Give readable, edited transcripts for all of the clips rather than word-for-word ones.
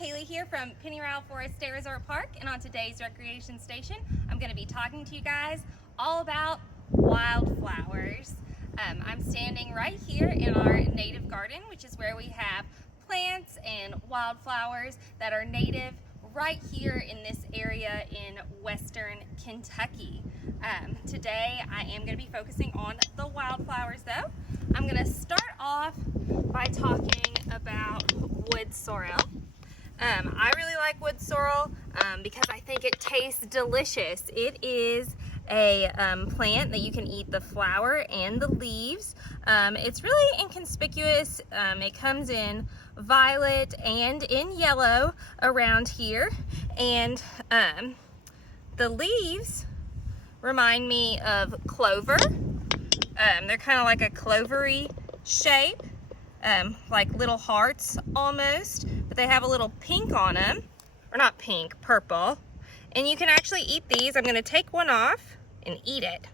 Kaylee here from Pennyroyal Forest State Resort Park, and on today's recreation station I'm going to be talking to you guys all about wildflowers. I'm standing right here in our native garden, which is where we have plants and wildflowers that are native right here in this area in western Kentucky. Today I am going to be focusing on the wildflowers though. I'm going to start off by talking about wood sorrel. I really like wood sorrel because I think it tastes delicious. It is a plant that you can eat the flower and the leaves. It's really inconspicuous. It comes in violet and in yellow around here, and the leaves remind me of clover. They're kind of like a clovery shape, like little hearts almost, but they have a little pink on them, or not pink, purple. And you can actually eat these. I'm going to take one off and eat it.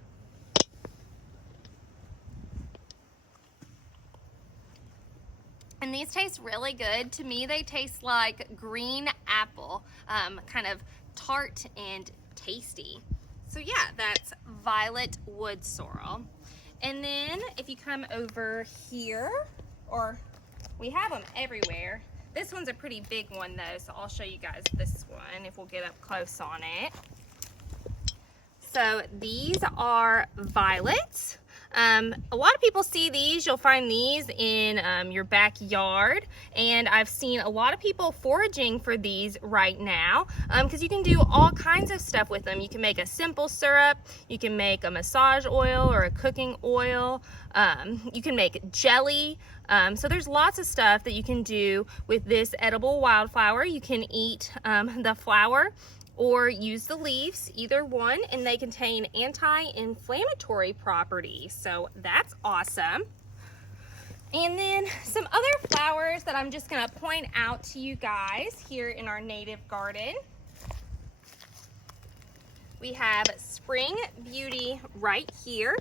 And these taste really good. To me, they taste like green apple, kind of tart and tasty. So yeah, that's violet wood sorrel. And then if you come over here, or we have them everywhere. This one's a pretty big one though, so I'll show you guys this one if we'll get up close on it. So these are violets. A lot of people see these. You'll find these in your backyard, and I've seen a lot of people foraging for these right now because you can do all kinds of stuff with them. You can make a simple syrup, you can make a massage oil or a cooking oil, you can make jelly. So there's lots of stuff that you can do with this edible wildflower. You can eat the flower or use the leaves, either one, and they contain anti-inflammatory properties, so that's awesome. And then some other flowers that I'm just gonna point out to you guys here in our native garden. We have Spring Beauty right here.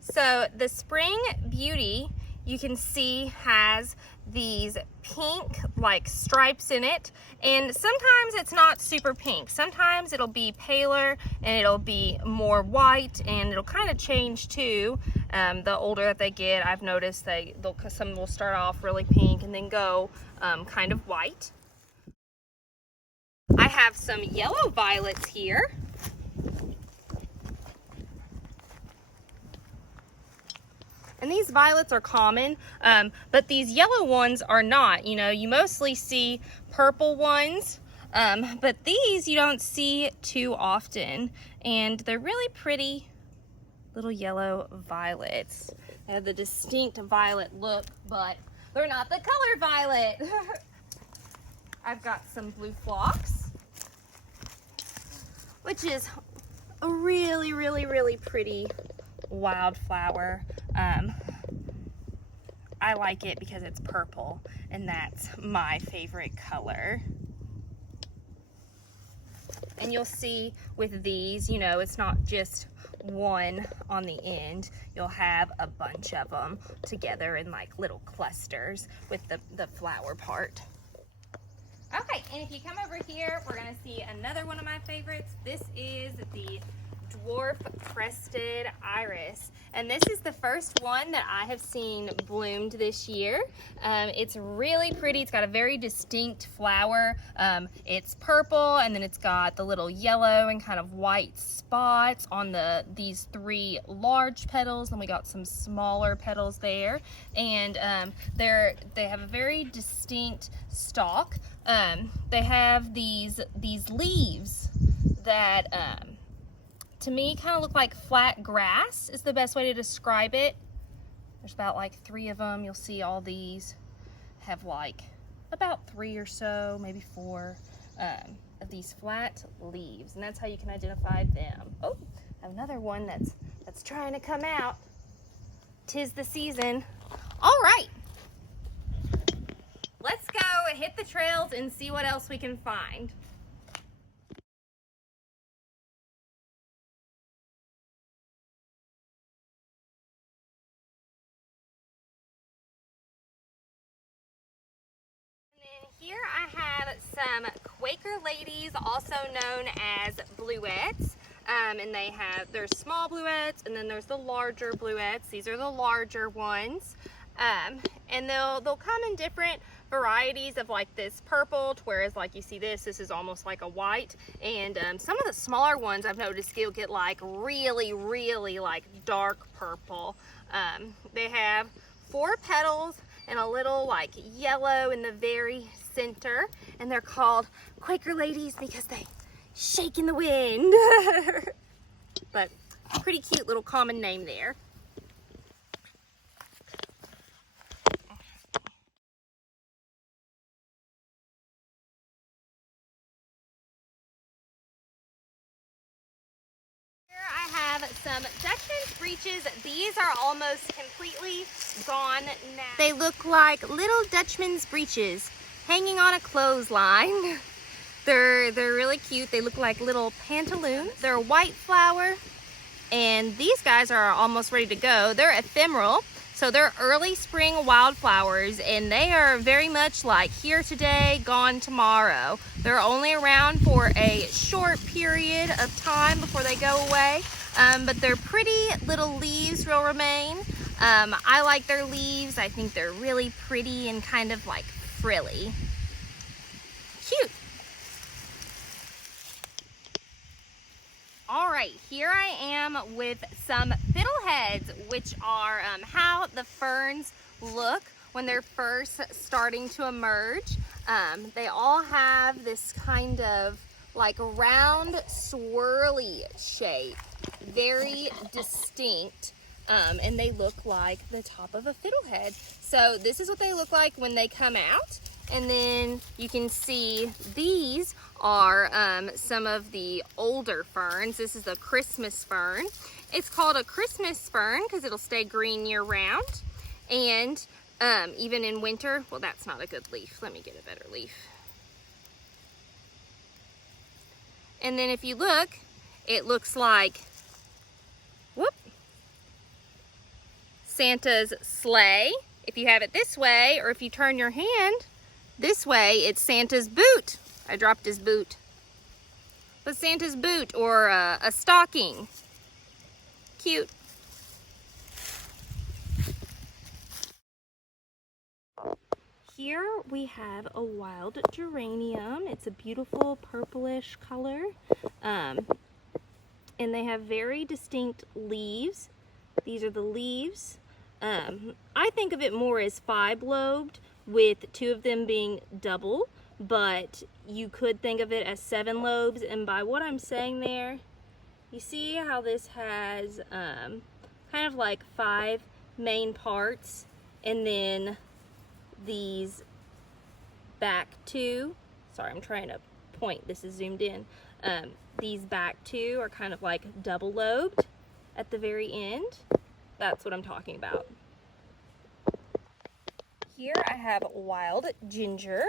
So the Spring Beauty, you can see, has these pink like stripes in it, and sometimes it's not super pink. Sometimes it'll be paler and it'll be more white, and it'll kind of change too. The older that they get, I've noticed some will start off really pink and then go kind of white. I have some yellow violets here. And these violets are common, but these yellow ones are not. You know, you mostly see purple ones, but these you don't see too often. And they're really pretty little yellow violets. They have the distinct violet look, but they're not the color violet. I've got some blue phlox, which is a really, really, really pretty wildflower. I like it because it's purple, and that's my favorite color. And you'll see with these, you know, it's not just one on the end. You'll have a bunch of them together in like little clusters with the flower part. Okay, and if you come over here, we're gonna see another one of my favorites. This is the dwarf crested iris, and this is the first one that I have seen bloomed this year. It's really pretty. It's got a very distinct flower. It's purple, and then it's got the little yellow and kind of white spots on these three large petals, and we got some smaller petals there, and they have a very distinct stalk. They have these leaves that to me kind of look like flat grass is the best way to describe it. There's about like 3 of them. You'll see all these have like about 3 or so, maybe 4 of these flat leaves, and that's how you can identify them. Oh, I have another one that's trying to come out. 'Tis the season. All right, let's go hit the trails and see what else we can find. Here I have some Quaker ladies, also known as bluettes. And there's small bluettes, and then there's the larger bluettes. These are the larger ones. And they'll come in different varieties of like this purple, whereas like you see this is almost like a white. And some of the smaller ones I've noticed you'll get like really like dark purple. They have 4 petals and a little like yellow in the very center, and they're called Quaker ladies because they shake in the wind. But pretty cute little common name there. Some Dutchman's breeches. These are almost completely gone now. They look like little Dutchman's breeches hanging on a clothesline. They're really cute. They look like little pantaloons. They're Wildflower, and these guys are almost ready to go. They're ephemeral, so they're early spring wildflowers, and they are very much like here today, gone tomorrow. They're only around for a short period of time before they go away. But they're pretty little leaves will remain. I like their leaves. I think they're really pretty and kind of like frilly. Cute. All right, here I am with some fiddleheads, which are how the ferns look when they're first starting to emerge. They all have this kind of like round swirly shape, very distinct, and they look like the top of a fiddlehead. So this is what they look like when they come out. And then you can see these are some of the older ferns. This is a Christmas fern. It's called a Christmas fern because it'll stay green year round. And even in winter, well, that's not a good leaf. Let me get a better leaf. And then if you look, it looks like, whoop, Santa's sleigh. If you have it this way, or if you turn your hand this way, it's Santa's boot. I dropped his boot. But Santa's boot, or a stocking. Cute. Here we have a wild geranium. It's a beautiful purplish color. And they have very distinct leaves. These are the leaves. I think of it more as 5-lobed, with 2 of them being double, but you could think of it as 7 lobes. And by what I'm saying there, you see how this has kind of like 5 main parts, and then these back 2, sorry, I'm trying to point, this is zoomed in, these back 2 are kind of like double lobed at the very end. That's what I'm talking about. Here I have wild ginger.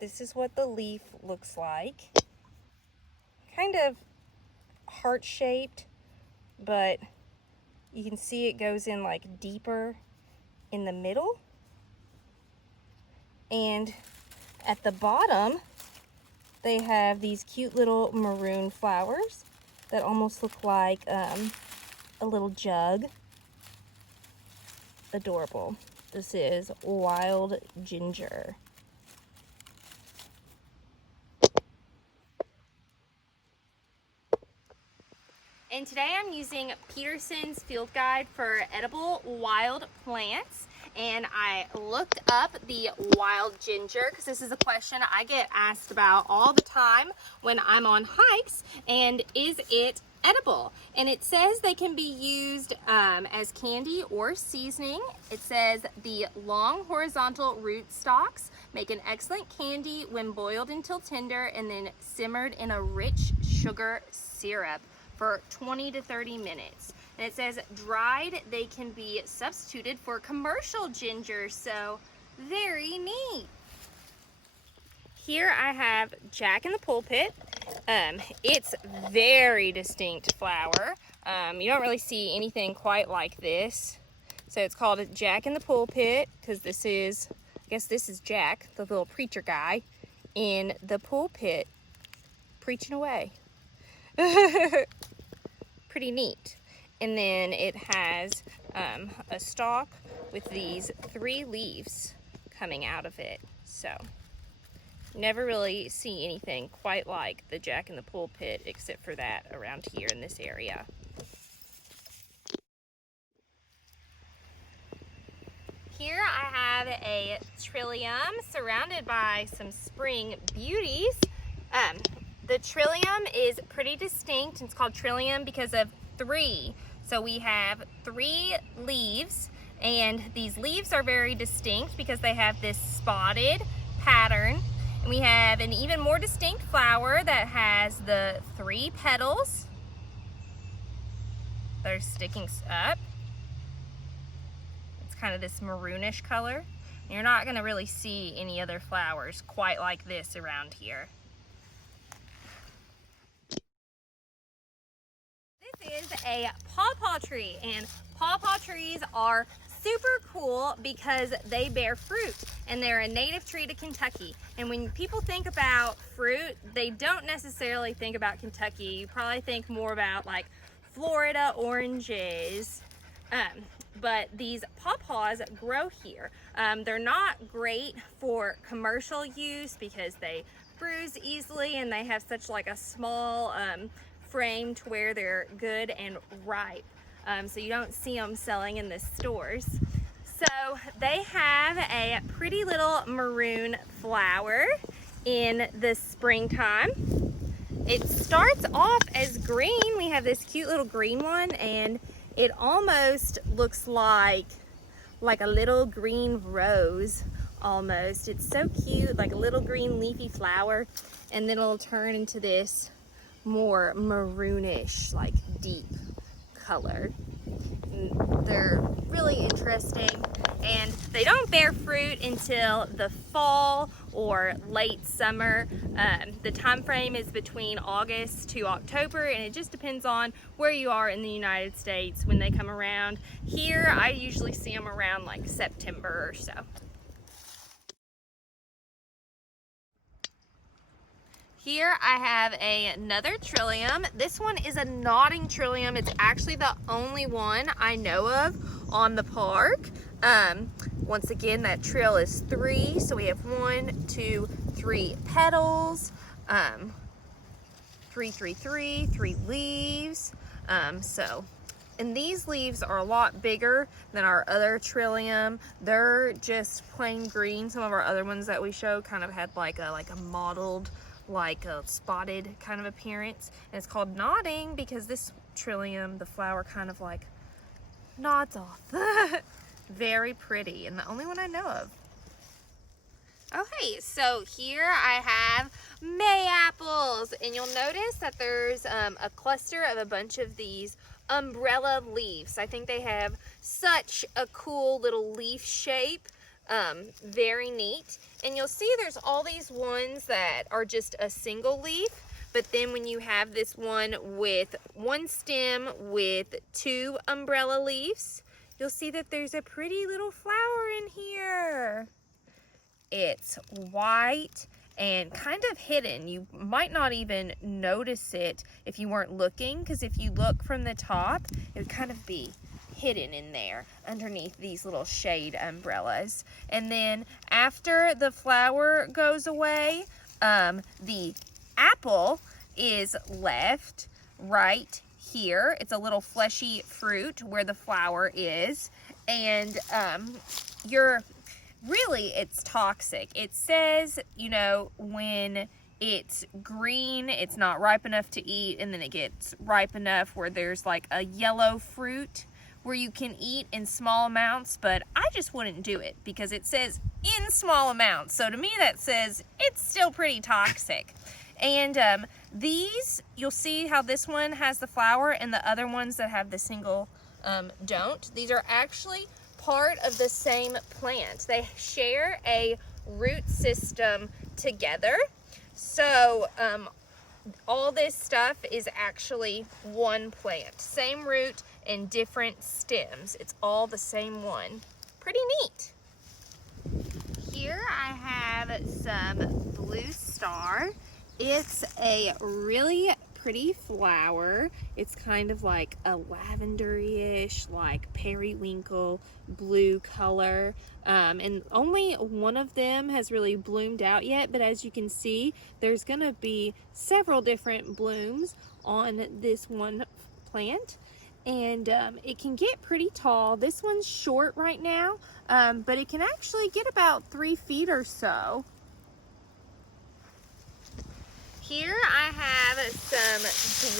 This is what the leaf looks like. Kind of heart-shaped, but you can see it goes in like deeper in the middle. And at the bottom, they have these cute little maroon flowers that almost look like a little jug. Adorable. This is wild ginger. And today I'm using Peterson's Field Guide for Edible Wild Plants. And I looked up the wild ginger because this is a question I get asked about all the time when I'm on hikes. And is it edible? And it says they can be used as candy or seasoning. It says the long horizontal root stalks make an excellent candy when boiled until tender and then simmered in a rich sugar syrup for 20 to 30 minutes. And it says dried, they can be substituted for commercial ginger, so very neat. Here I have Jack in the Pulpit. It's very distinct flower. You don't really see anything quite like this. So it's called a Jack in the Pulpit because this is guess this is Jack, the little preacher guy, in the pulpit preaching away. Pretty neat. And then it has a stalk with these 3 leaves coming out of it. So never really see anything quite like the Jack in the pulpit except for that around here in this area. Here I have a trillium surrounded by some spring beauties. The trillium is pretty distinct. It's called trillium because of 3. So we have 3 leaves, and these leaves are very distinct because they have this spotted pattern. And we have an even more distinct flower that has the 3 petals that are sticking up. It's kind of this maroonish color. You're not going to really see any other flowers quite like this around here. This is a pawpaw tree, and pawpaw trees are super cool because they bear fruit, and they're a native tree to Kentucky. And when people think about fruit, they don't necessarily think about Kentucky. You probably think more about like Florida oranges. But these pawpaws grow here. They're not great for commercial use because they bruise easily, and they have such like a small frame to where they're good and ripe. So you don't see them selling in the stores. So they have a pretty little maroon flower in the springtime. It starts off as green. We have this cute little green one, and it almost looks like a little green rose almost. It's so cute, like a little green leafy flower, and then it'll turn into this more maroonish, like deep color. And they're really interesting, and they don't bear fruit until the fall or late summer. The time frame is between August to October, and it just depends on where you are in the United States when they come around. Here I usually see them around like September or so. Here I have another trillium. This one is a nodding trillium. It's actually the only one I know of on the park. Once again, that trill is 3. So we have 1, 2, 3 petals, 3, 3, 3, 3 leaves. And these leaves are a lot bigger than our other trillium. They're just plain green. Some of our other ones that we showed kind of had like a mottled, like a spotted kind of appearance. And it's called nodding because this trillium, the flower kind of like nods off. Very pretty, and the only one I know of. Okay, so here I have May apples, and you'll notice that there's a cluster of a bunch of these umbrella leaves. I think they have such a cool little leaf shape. Very neat. And you'll see there's all these ones that are just a single leaf, but then when you have this one with 1 stem with 2 umbrella leaves, you'll see that there's a pretty little flower in here. It's white and kind of hidden. You might not even notice it if you weren't looking, because if you look from the top, it would kind of be hidden in there underneath these little shade umbrellas. And then after the flower goes away, the apple is left right here. It's a little fleshy fruit where the flower is, and it's toxic. It says, you know, when it's green, it's not ripe enough to eat, and then it gets ripe enough where there's like a yellow fruit where you can eat in small amounts, but I just wouldn't do it because it says in small amounts. So to me that says it's still pretty toxic. And these, you'll see how this one has the flower and the other ones that have the single don't. These are actually part of the same plant. They share a root system together. So all this stuff is actually one plant. Same root and different stems. It's all the same one. Pretty neat. Here some blue star. It's a really pretty flower. It's kind of like a lavender-ish, like periwinkle blue color. And only one of them has really bloomed out yet, but as you can see, there's gonna be several different blooms on this one plant. And it can get pretty tall. This one's short right now, but it can actually get about 3 feet or so. Here I have some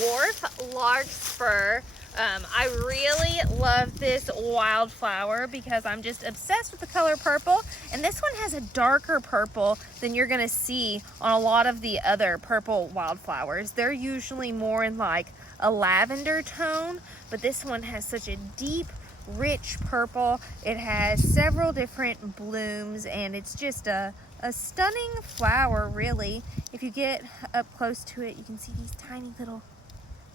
dwarf larkspur. I really love this wildflower because I'm just obsessed with the color purple, and this one has a darker purple than you're gonna see on a lot of the other purple wildflowers. They're usually more in like a lavender tone, but this one has such a deep, rich purple. It has several different blooms, and it's just a stunning flower, really. If you get up close to it, you can see these tiny little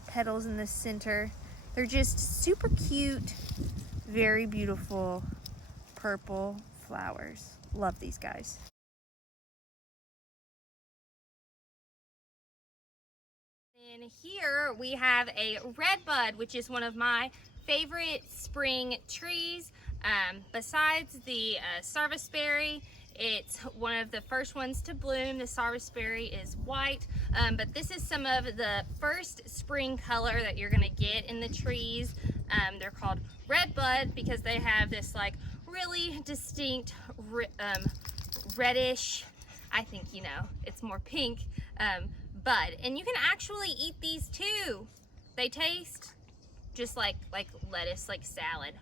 petals in the center. They're just super cute, very beautiful purple flowers. Love these guys. And here we have a redbud, which is one of my favorite spring trees. Besides the sarvisberry, it's one of the first ones to bloom. The sarvisberry is white, but this is some of the first spring color that you're gonna get in the trees. They're called redbud because they have this like really distinct reddish, I think, you know, it's more pink, bud. And you can actually eat these too. They taste just like lettuce, like salad.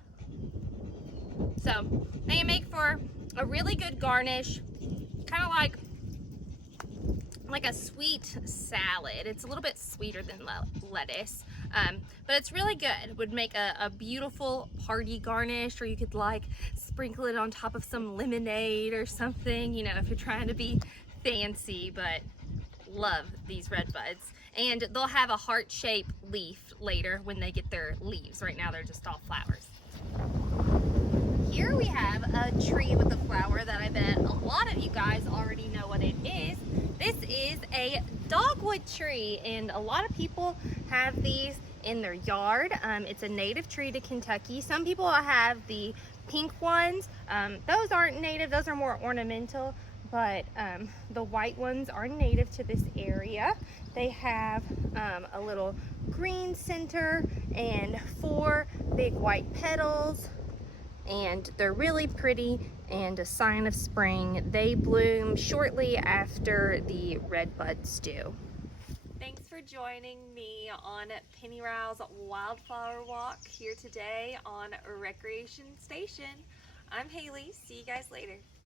So they make for a really good garnish, kind of like a sweet salad. It's a little bit sweeter than lettuce, but it's really good. Would make a beautiful party garnish, or you could like sprinkle it on top of some lemonade or something, you know, if you're trying to be fancy. But love these red buds, and they'll have a heart-shaped leaf later when they get their leaves. Right now they're just all flowers. Here we have a tree with a flower that I bet a lot of you guys already know what it is. This is a dogwood tree, and a lot of people have these in their yard. It's a native tree to Kentucky. Some people have the pink ones. Those aren't native, those are more ornamental, but the white ones are native to this area. They have a little green center and 4 big white petals, and they're really pretty and a sign of spring. They bloom shortly after the red buds do. Thanks for joining me on Penny Rowell's Wildflower Walk here today on Recreation Station. I'm Haley. See you guys later.